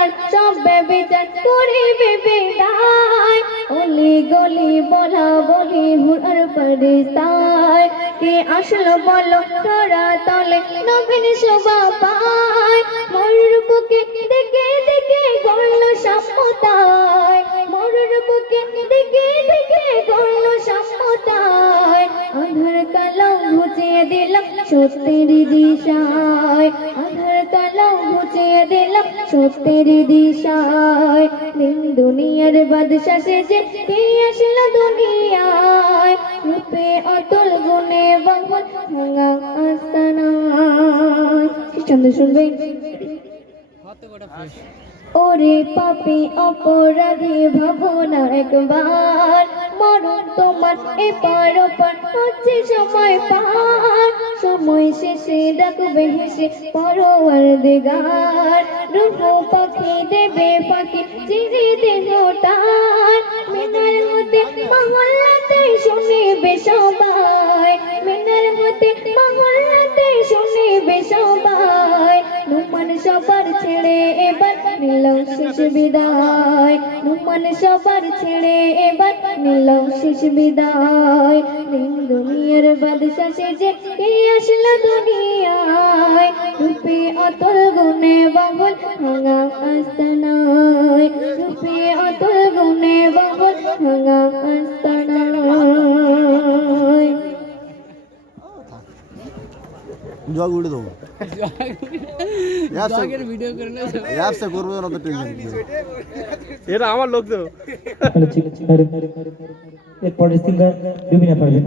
আর সব বিচার করিবে বিদায়। অলি গলি বলা বলি হুড়ার পরিস্তায় কে আসলো বলো তোরা তলে নবীন শোভা পায়। মরুর বুকে দেখে দেখে গড়ল সম্মতায় মরুর বুকে দেখে দেখে গড়ল সম্মতায় আধার কালো ঘুচিয়ে দিলাম সত্যের দিশায়। কালো ঘুচিয়ে দিলাম সত্যের দিশায়। দিন দুনিয়ার বাদশা সেজে কে আসলো দুনিয়ায়। রূপে অতল গুণে বঙ্গল ভাঙা আস্তানায়। কি সুন্দর শুনবে? ওরে পাপি অপরাধী ভাবনা একবার। মরণ তোমার এপার ওপার হচ্ছে সময় পার। সময় শেষে ডাকবে হেসে পরোয়ার দেগার রূপ পাখি দেবে পাখি চিরে দেহ তার। মেনার মধ্যে মহল্লাতে শুনিবে সবাই। মেনার মধ্যে সবার ছেড়ে এবার নিল শেষ বিদায়। নুমান সবার ছেড়ে এবার নিল শেষ বিদায়। দিন দুনিয়ার বাদশা সেজে কে আসলো দুনিয়ায়। রূপে অতল গুণে বাবল ভাঙা আস্তানায়। রূপে অতল গুণে বাবল ভাঙা জগ উড়ে দেবো। ব্যবসা করব না তো টেনশন এটা আমার লোক তো। এরপরে সিঙ্গার রুবিনা নি